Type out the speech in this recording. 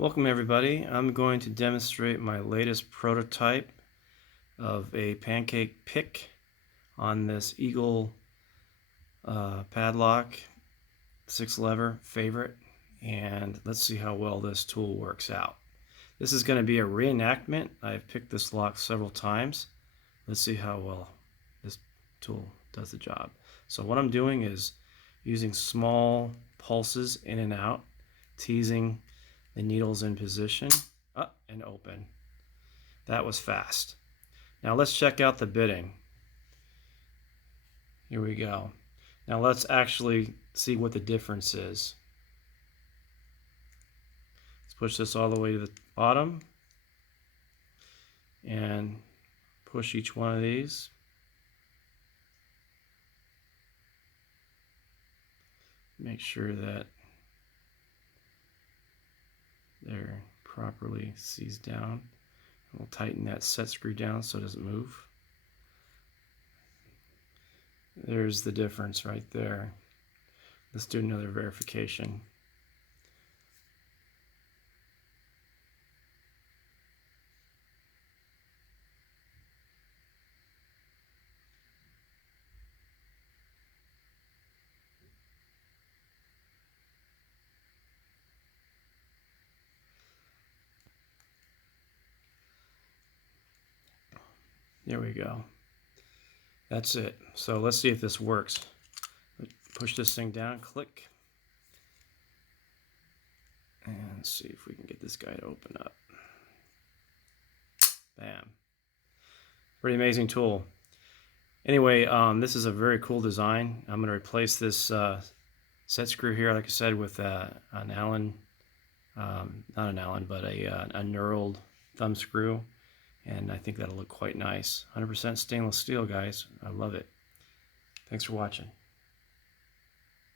Welcome everybody. I'm going to demonstrate my latest prototype of a pancake pick on this Eagle padlock 6-lever favorite, and let's see how well this tool works out. This is going to be a reenactment. I've picked this lock several times. Let's see how well this tool does the job. So what I'm doing is using small pulses in and out, teasing the needles in position, up and open. That was fast. Now let's check out the bitting. Here we go. Now let's actually see what the difference is. Let's push this all the way to the bottom and push each one of these. Make sure that they're properly seized down. We'll tighten that set screw down so it doesn't move. There's the difference right there. Let's do another verification. There we go. That's it. So let's see if this works. Push this thing down, click, and see if we can get this guy to open up. Bam. Pretty amazing tool. Anyway, this is a very cool design. I'm going to replace this set screw here, like I said, with an Allen, not an Allen, but a knurled thumb screw. And I think that'll look quite nice. 100% stainless steel, guys. I love it. Thanks for watching.